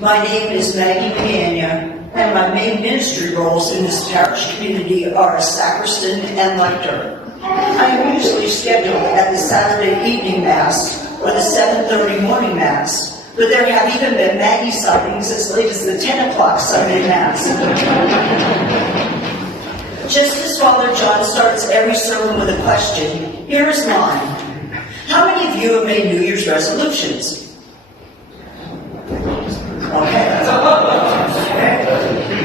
My name is Maggie Piana, and my main ministry roles in this parish community are as sacristan and lector. I am usually scheduled at the Saturday evening Mass or the 7:30 morning Mass, but there have even been Maggie sightings as late as the 10 o'clock Sunday Mass. Just as Father John starts every sermon with a question, here is mine. How many of you have made New Year's resolutions? Okay.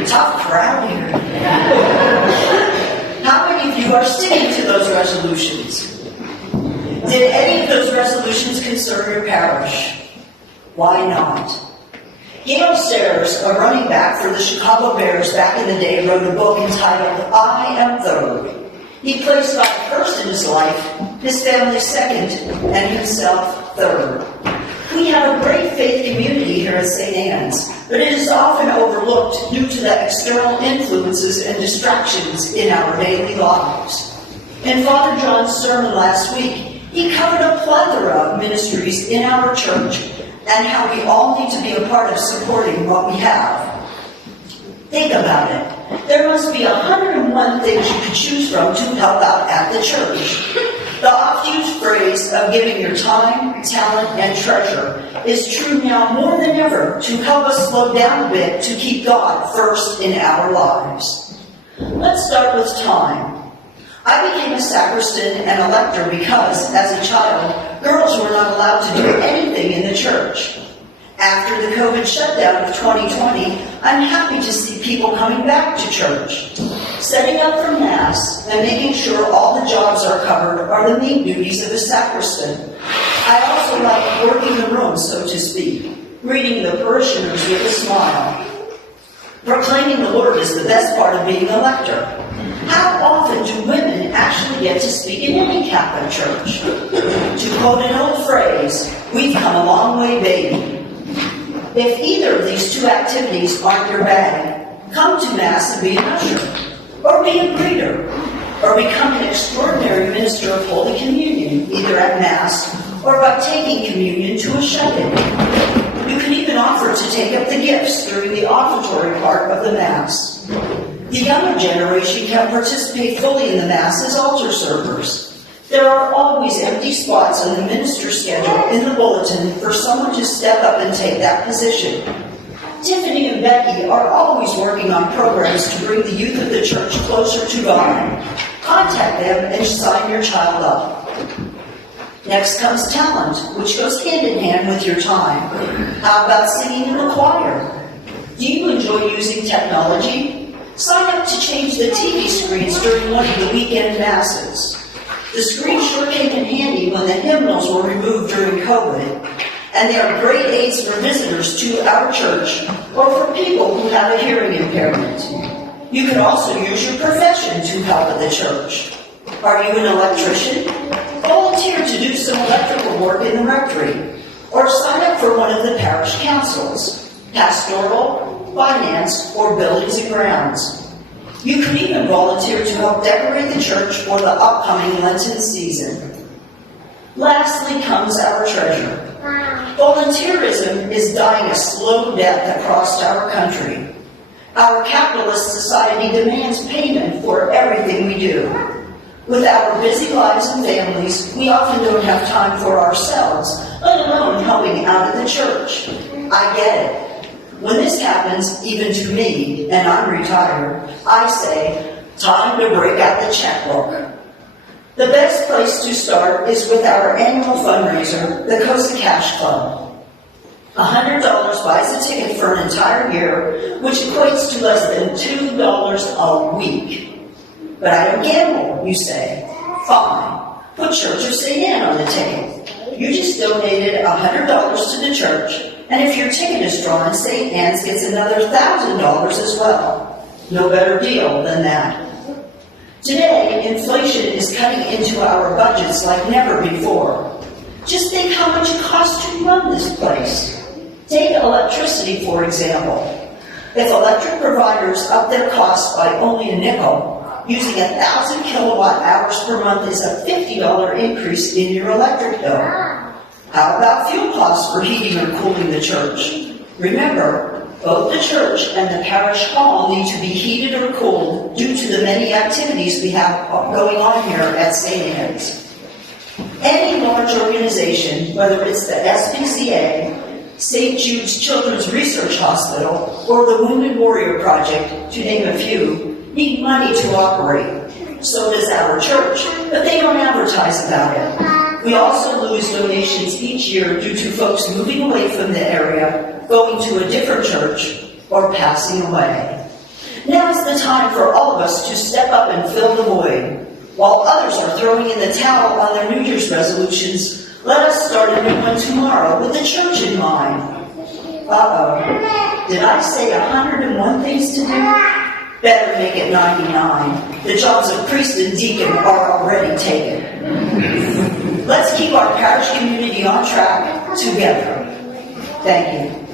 Tough crowd here. How many of you are sticking to those resolutions? Did any of those resolutions concern your parish? Why not? Gail Sayers, a running back for the Chicago Bears back in the day, wrote a book entitled I Am Third. He placed God first in his life, his family second, and himself third. We have a great faith community here at St. Anne's, but it is often overlooked due to the external influences and distractions in our daily lives. In Father John's sermon last week, he covered a plethora of ministries in our church and how we all need to be a part of supporting what we have. Think about it. There must be 101 things you could choose from to help out at the church. The oft-used phrase of giving your time, talent, and treasure is true now more than ever to help us slow down a bit to keep God first in our lives. Let's start with time. I became a sacristan and a lector because, as a child, girls were not allowed to do anything in the church. After the COVID shutdown of 2020, I'm happy to see people coming back to church. Setting up for Mass and making sure all the jobs are covered are the main duties of a sacristan. I also like working the room, so to speak, greeting the parishioners with a smile. Proclaiming the Word is the best part of being a lector. How often do women actually get to speak in any Catholic church? To quote an old phrase, we've come a long way, baby. If either of these two activities aren't your bag, come to Mass and be an usher, or be a greeter, or become an extraordinary minister of Holy Communion, either at Mass or by taking communion to a shut-in. You can even offer to take up the gifts during the offertory part of the Mass. The younger generation can participate fully in the Mass as altar servers. There are always empty spots on the minister schedule in the bulletin for someone to step up and take that position. Tiffany and Becky are always working on programs to bring the youth of the church closer to God. Contact them and sign your child up. Next comes talent, which goes hand in hand with your time. How about singing in the choir? Do you enjoy using technology? Sign up to change the TV screens during one of the weekend Masses. The screen sure came in handy when the hymnals were removed during COVID, and they are great aids for visitors to our church or for people who have a hearing impairment. You can also use your profession to help at the church. Are you an electrician? Volunteer to do some electrical work in the rectory, or sign up for one of the parish councils, pastoral, finance, or buildings and grounds. You can even volunteer to help decorate the church for the upcoming Lenten season. Lastly comes our treasure. Volunteerism is dying a slow death across our country. Our capitalist society demands payment for everything we do. With our busy lives and families, we often don't have time for ourselves, let alone helping out at the church. I get it. When this happens, even to me, and I'm retired, I say, time to break out the checkbook. The best place to start is with our annual fundraiser, the Costa Cash Club. $100 buys a ticket for an entire year, which equates to less than $2 a week. But I don't gamble, you say. Fine. Put Church of St. Anne on the ticket. You just donated $100 to the church, and if your ticket is drawn, St. Anne's gets another $1,000 as well. No better deal than that. Today, inflation is cutting into our budgets like never before. Just think how much it costs to run this place. Take electricity, for example. If electric providers up their costs by only a nickel, using 1,000 kilowatt hours per month is a $50 increase in your electric bill. How about fuel costs for heating or cooling the church? Remember, both the church and the parish hall need to be heated or cooled due to the many activities we have going on here at St. Anne's. Any large organization, whether it's the SPCA, St. Jude's Children's Research Hospital, or the Wounded Warrior Project, to name a few, need money to operate. So does our church, but they don't advertise about it. We also lose donations each year due to folks moving away from the area, going to a different church, or passing away. Now is the time for all of us to step up and fill the void. While others are throwing in the towel on their New Year's resolutions, let us start a new one tomorrow with the church in mind. Uh-oh. Did I say 101 things to do? Better make it 99. The jobs of priest and deacon are already taken. Let's keep our parish community on track together. Thank you.